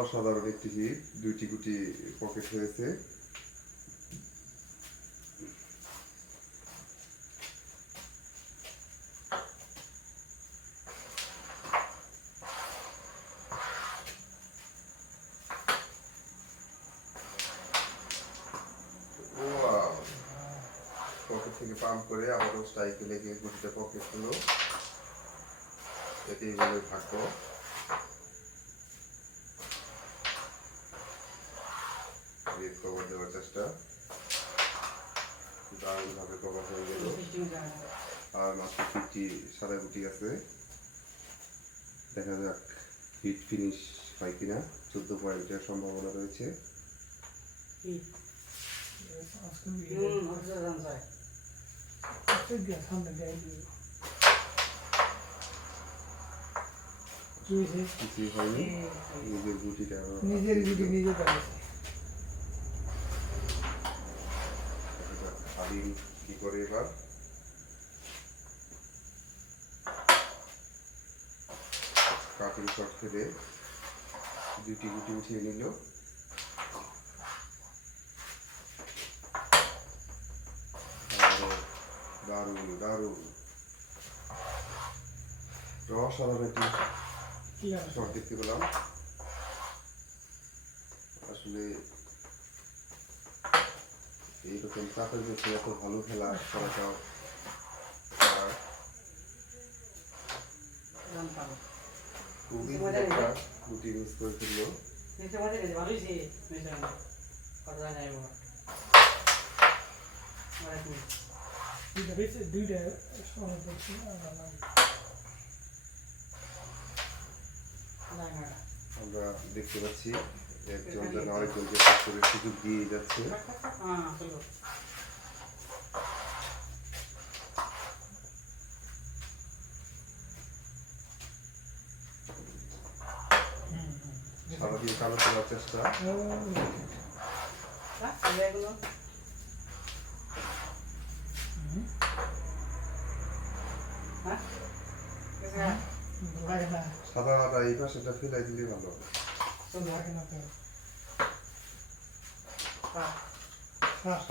অসাধারণ একটি হিট দুইটি গুটি পকেট হয়েছে! পকেট থেকে পাম্প করে আবারও পকেট হলো। হলো ভাগ্য। রেড কভার দেওয়ার চেষ্টা। দারুণভাবে কভার হয়ে গেল। আর মাত্র ফিফটি সাদা গুটি আছে। দেখা যাক হিট ফিনিশ হয় কিনা। চোদ্দ পয়েন্টের সম্ভাবনা রয়েছে। দেয় কিছুই হয়নি। নিজের গুটিটা নিজের যদি নিজে আলিম কি করে এবার? কাটিং শট খেলে দুটি গুটি উঠিয়ে নিল। আরও দারুণ দারুণ। অসাধারণ একটি শট দেখতে পেলাম। আসলে এইরকম চাপের মধ্যে এত ভালো খেলা তার খুবই গুটি মিস করে ফেলল দুইটা সময় আমরা দেখতে পাচ্ছি। একজন আরেকজনকে পাস করে সুযোগ দিয়ে যাচ্ছে। কালো চেষ্টা। সাদা এই পাশেটা ফেলাই দিলে ভালো হবে। それだけになってま。